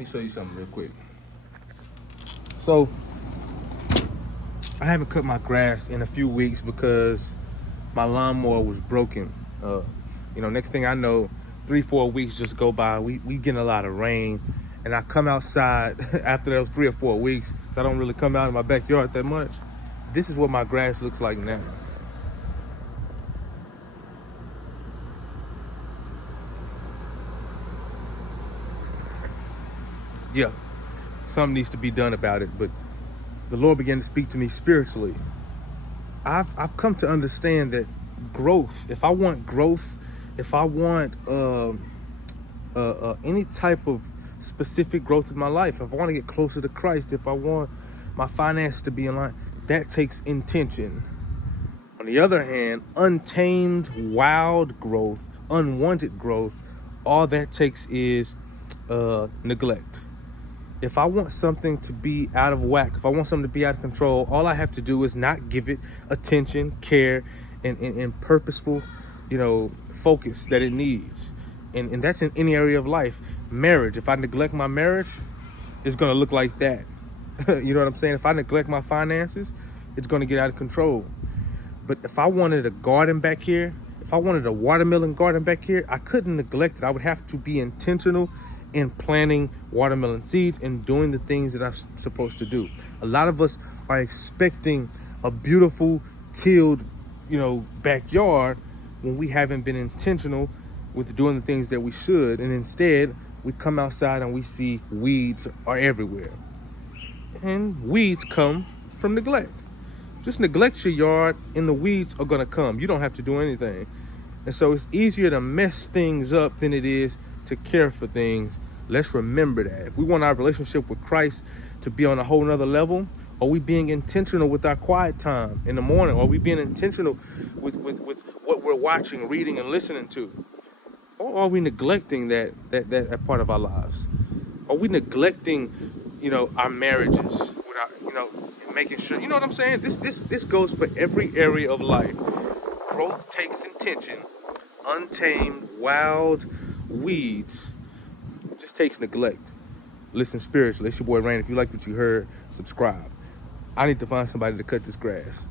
me show you something real quick. So I haven't cut my grass in a few weeks because my lawnmower was broken. Next thing I know, 3-4 weeks just go by. We getting a lot of rain, and I come outside after those 3 or 4 weeks, so I don't really come out in my backyard that much. This is what my grass looks like now. Yeah, something needs to be done about it, but the Lord began to speak to me spiritually. I've come to understand that growth, if I want growth, if I want any type of specific growth in my life, if I want to get closer to Christ, if I want my finances to be in line, that takes intention. On the other hand, untamed, wild growth, unwanted growth, all that takes is neglect. If I want something to be out of whack, if I want something to be out of control, all I have to do is not give it attention, care, and purposeful, focus that it needs. And that's in any area of life. Marriage, if I neglect my marriage, it's gonna look like that. You know what I'm saying? If I neglect my finances, it's gonna get out of control. But if I wanted a garden back here, if I wanted a watermelon garden back here, I couldn't neglect it. I would have to be intentional in planting watermelon seeds and doing the things that I'm supposed to do. A lot of us are expecting a beautiful tilled, backyard when we haven't been intentional with doing the things that we should. And instead, we come outside and we see weeds are everywhere. And weeds come from neglect. Just neglect your yard and the weeds are gonna come. You don't have to do anything. And so it's easier to mess things up than it is to care for things. Let's remember that. If we want our relationship with Christ to be on a whole nother level, are we being intentional with our quiet time in the morning? Are we being intentional with what we're watching, reading, and listening to? Or are we neglecting that part of our lives? Are we neglecting, our marriages without, making sure, you know what I'm saying? This goes for every area of life. Growth takes intention. Untamed, wild weeds just takes neglect. Listen spiritually. It's your boy Rain. If you like what you heard, subscribe. I need to find somebody to cut this grass.